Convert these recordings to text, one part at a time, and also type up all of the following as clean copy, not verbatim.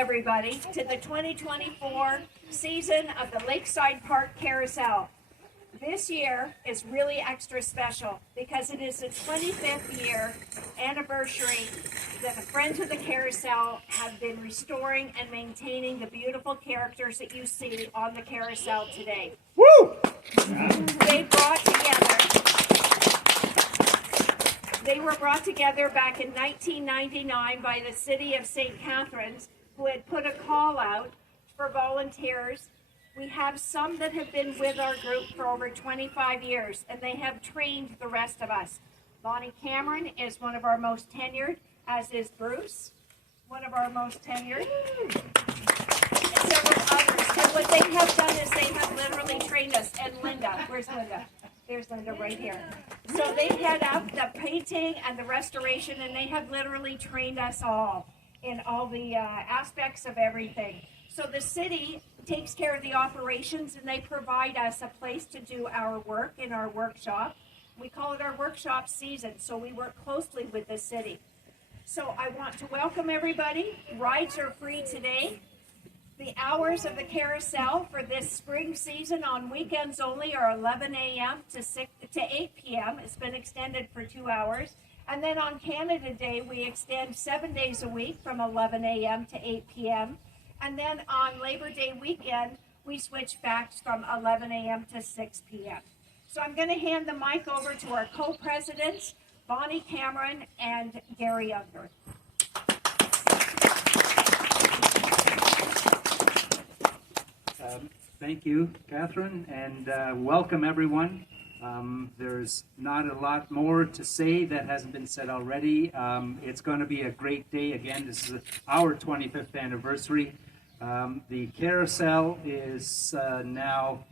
everybody, to the 2024 season of the Lakeside Park Carousel. This year is really extra special because it is the 25th year anniversary that the Friends of the Carousel have been restoring and maintaining the beautiful characters that you see on the carousel today. Woo! They were brought together back in 1999 by the city of St. Catharines, who had put a call out for volunteers. We have some that have been with our group for over 25 years, and they have trained the rest of us. Bonnie Cameron is one of our most tenured, as is Bruce, one of our most tenured, and several others. And what they have done is they have literally trained us. And Linda, where's Linda? There's Linda right here. So they head up the painting and the restoration, and they have literally trained us all in all the aspects of everything. So the city takes care of the operations, and they provide us a place to do our work in our workshop. We call it our workshop season, so we work closely with the city. So I want to welcome everybody. Rides are free today. The hours of the carousel for this spring season on weekends only are 11 a.m. to 8 p.m. It's been extended for 2 hours. And then on Canada Day, we extend 7 days a week from 11 a.m. to 8 p.m. And then on Labor Day weekend, we switch back from 11 a.m. to 6 p.m. So I'm going to hand the mic over to our co-presidents, Bonnie Cameron and Gary Younger. Thank you, Catherine, and welcome everyone. There's not a lot more to say that hasn't been said already. It's going to be a great day. Again, this is our 25th anniversary. The carousel is now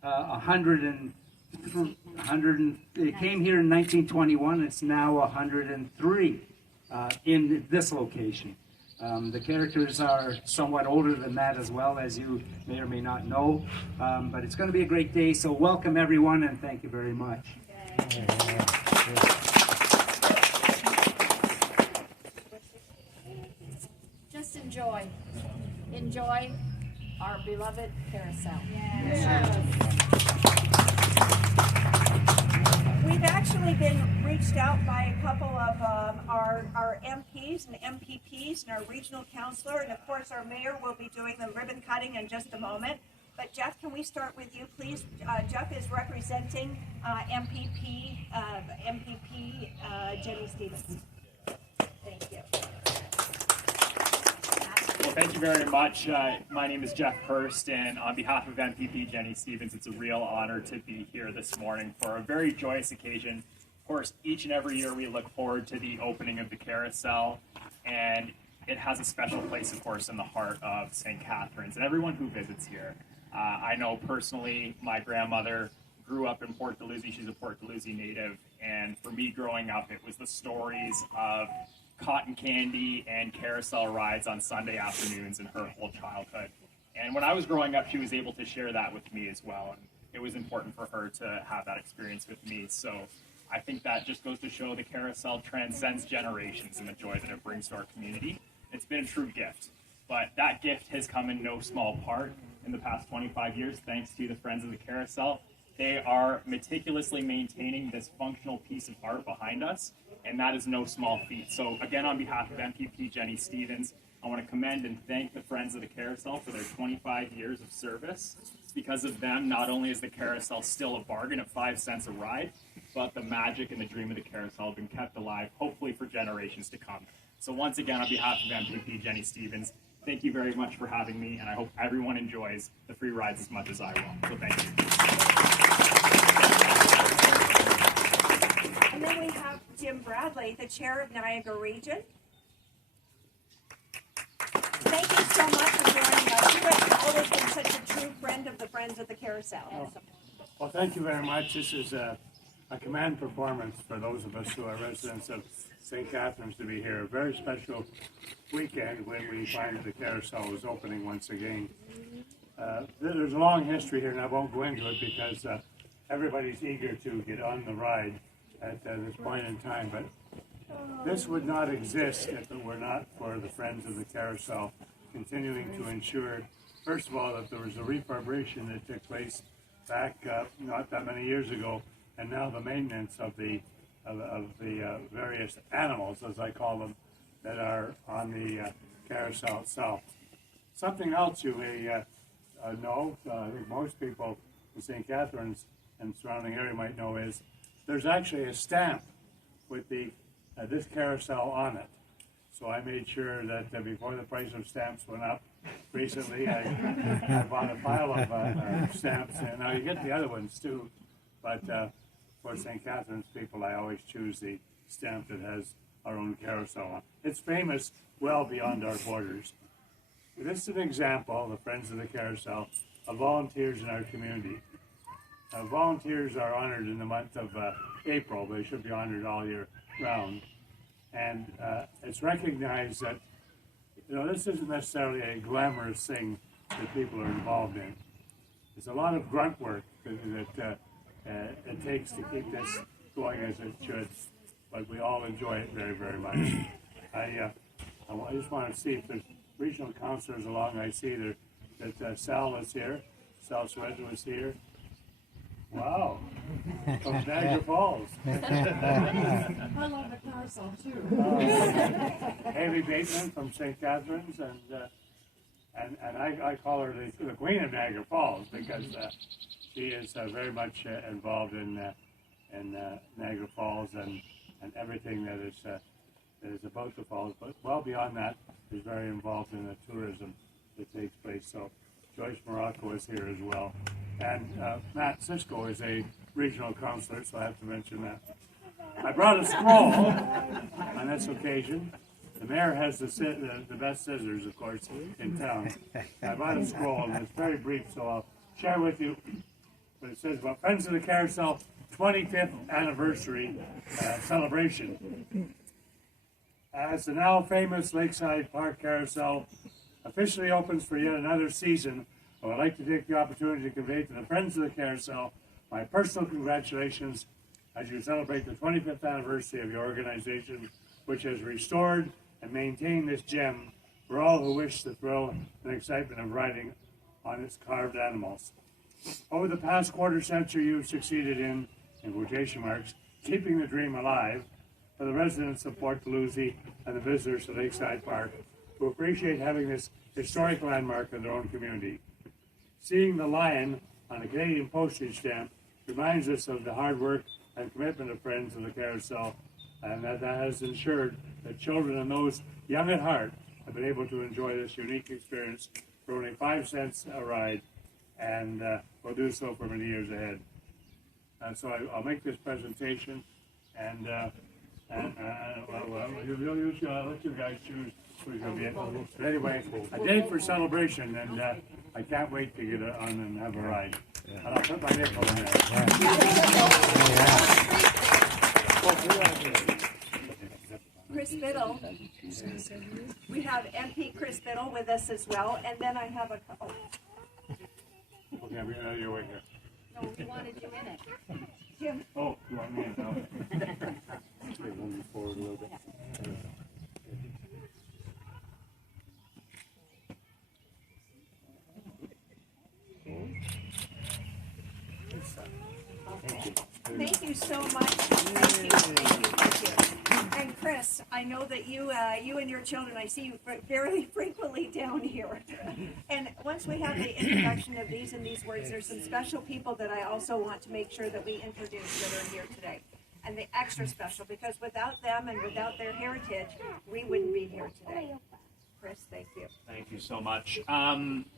100. It came here in 1921. It's now 103 in this location. The characters are somewhat older than that as well, as you may or may not know. But it's going to be a great day, so welcome everyone, and thank you very much. Just enjoy our beloved carousel. We've actually been reached out by a couple of our MPs and MPPs and our regional councillor, and of course our mayor will be doing the ribbon cutting in just a moment. But Jeff, can we start with you, please? Jeff is representing MPP Jenny Stevens. Thank you. Well, thank you very much. My name is Jeff Hurst, and on behalf of MPP Jenny Stevens, it's a real honor to be here this morning for a very joyous occasion. Of course, each and every year we look forward to the opening of the carousel, and it has a special place, of course, in the heart of St. Catharines and everyone who visits here. I know personally my grandmother grew up in Port Dalhousie. She's a Port Dalhousie native, and for me growing up, it was the stories of cotton candy and carousel rides on Sunday afternoons in her whole childhood. And when I was growing up, she was able to share that with me as well. And it was important for her to have that experience with me. So I think that just goes to show the carousel transcends generations and the joy that it brings to our community. It's been a true gift. But that gift has come in no small part in the past 25 years, thanks to the Friends of the Carousel. They are meticulously maintaining this functional piece of art behind us, and that is no small feat. So again, on behalf of MPP Jenny Stevens, I want to commend and thank the Friends of the Carousel for their 25 years of service. Because of them, not only is the carousel still a bargain at 5 cents a ride, but the magic and the dream of the carousel have been kept alive, hopefully for generations to come. So once again, on behalf of MPP Jenny Stevens, thank you very much for having me, and I hope everyone enjoys the free rides as much as I will. So thank you. And then we have Jim Bradley, the chair of Niagara Region. Thank you so much for joining us. You have always been such a true friend of the Friends of the Carousel. Well, thank you very much. This is a command performance for those of us who are residents of St. Catharines to be here. A very special weekend when we find that the carousel is opening once again. There's a long history here, and I won't go into it because everybody's eager to get on the ride at this point in time. But this would not exist if it were not for the Friends of the Carousel continuing to ensure, first of all, that there was a refurbishment that took place back not that many years ago, and now the maintenance of the various animals, as I call them, that are on the carousel itself. Something else you may know, I think most people in St. Catharines and surrounding area might know, is there's actually a stamp with the this carousel on it. So I made sure that before the price of stamps went up recently, I bought a pile of stamps, and now you get the other ones too, but for St. Catharines people, I always choose the stamp that has our own carousel on. It's famous well beyond our borders. This is an example, the Friends of the Carousel, of volunteers in our community. Volunteers are honored in the month of April. They should be honored all year round. And it's recognized that, this isn't necessarily a glamorous thing that people are involved in. It's a lot of grunt work that it takes to keep this going as it should, but we all enjoy it very, very much. I just want to see if there's regional councillors along. I see that Sal is here. Sal Sweat was here. Wow, from Niagara Falls. I love the carousel too. Amy Bateman from St. Catharines, and I call her the Queen of Niagara Falls because she is very much involved in Niagara Falls and everything that is about the falls. But well beyond that, is very involved in the tourism that takes place. So Joyce Morocco is here as well. And Matt Cisco is a regional councillor, so I have to mention that. I brought a scroll on this occasion. The mayor has the best scissors, of course, in town. I brought a scroll, and it's very brief, so I'll share with you what it says about Friends of the Carousel 25th anniversary celebration. As the now famous Lakeside Park Carousel officially opens for yet another season, I would like to take the opportunity to convey to the Friends of the Carousel my personal congratulations as you celebrate the 25th anniversary of your organization, which has restored and maintained this gem for all who wish the thrill and excitement of riding on its carved animals. Over the past quarter century, you've succeeded in quotation marks, keeping the dream alive for the residents of Port Dalhousie and the visitors to Lakeside Park, who appreciate having this historic landmark in their own community. Seeing the lion on a Canadian postage stamp reminds us of the hard work and commitment of Friends of the Carousel, and that has ensured that children and those young at heart have been able to enjoy this unique experience for only 5 cents a ride, and will do so for many years ahead. And so I'll make this presentation, and I'll let you guys choose who's going to be it. But anyway, a day for celebration, and I can't wait to get on and have a ride. And I'll put my nickel in there. Chris Biddle. We have MP Chris Biddle with us as well, and then I have a couple. Okay, I'm going to your way here. No, we wanted you in it. Jim. Oh, you want me in now? Move forward a little bit. Thank you so much. Thank you. And Chris, I know that you and your children, I see you fairly frequently down here. And once we have the introduction of these and these words, there's some special people that I also want to make sure that we introduce that are here today. And the extra special, because without them and without their heritage, we wouldn't be here today. Chris, thank you. Thank you so much.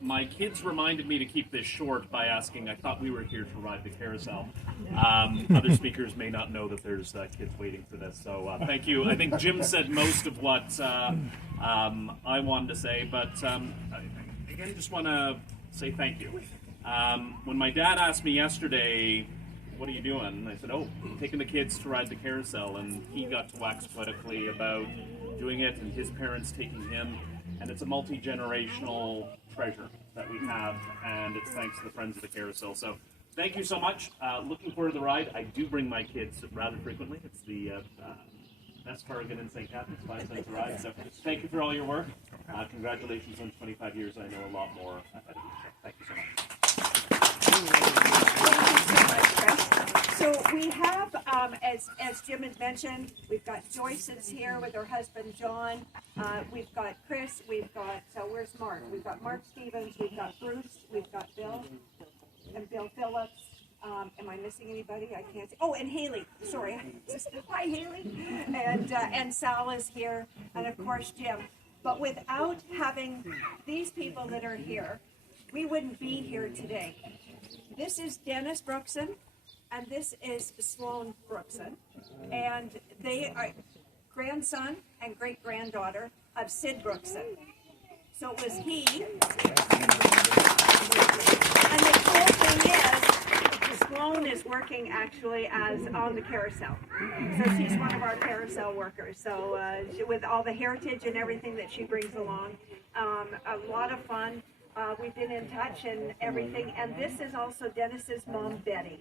My kids reminded me to keep this short by asking, I thought we were here to ride the carousel. Other speakers may not know that there's kids waiting for this, so thank you. I think Jim said most of what I wanted to say, but again, just want to say thank you. When my dad asked me yesterday, what are you doing? And I said, oh, I'm taking the kids to ride the carousel, and he got to wax poetically about doing it and his parents taking him, and it's a multi-generational treasure that we have, and it's thanks to the Friends of the Carousel. So thank you so much. Looking forward to the ride. I do bring my kids rather frequently. It's the Best target in St. Catharines, 5 cents a ride. So thank you for all your work. Congratulations on 25 years. I know a lot more ahead of you. So thank you so much. So we have, as Jim had mentioned, we've got Joyce is here with her husband John. We've got Chris. We've got where's Mark? We've got Mark Stevens. We've got Bruce. We've got Bill and Bill Phillips. Am I missing anybody? I can't see. Oh, and Haley. Sorry. Hi, Haley. And Sal is here, and of course Jim. But without having these people that are here, we wouldn't be here today. This is Dennis Brookson, and this is Sloan Brookson, and they are grandson and great-granddaughter of Sid Brookson. So it was he. And the cool thing is, Sloan is working actually as on the carousel. So she's one of our carousel workers. So with all the heritage and everything that she brings along, a lot of fun. We've been in touch and everything. And this is also Dennis's mom, Betty.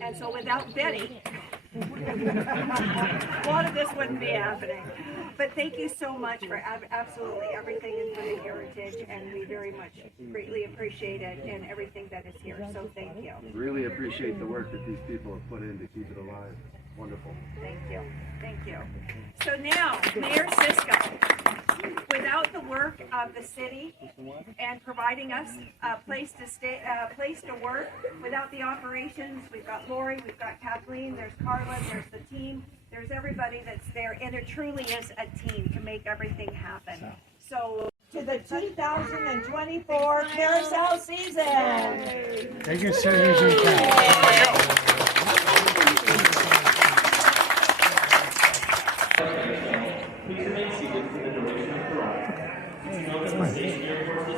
And so without Betty, a lot of this wouldn't be happening. But thank you so much for absolutely everything and for the heritage, and we very much greatly appreciate it and everything that is here. So thank you. Really appreciate the work that these people have put in to keep it alive. Wonderful. Thank you. Thank you. So now, Mayor Cisco, without the work of the city and providing us a place to stay, a place to work, without the operations, we've got Lori, we've got Kathleen, there's Carla, there's the team, there's everybody that's there, and it truly is a team to make everything happen. So, to the 2024 Carousel season. Take it serious as you can. Please remain seated for the duration of the ride. Please note that the station airport is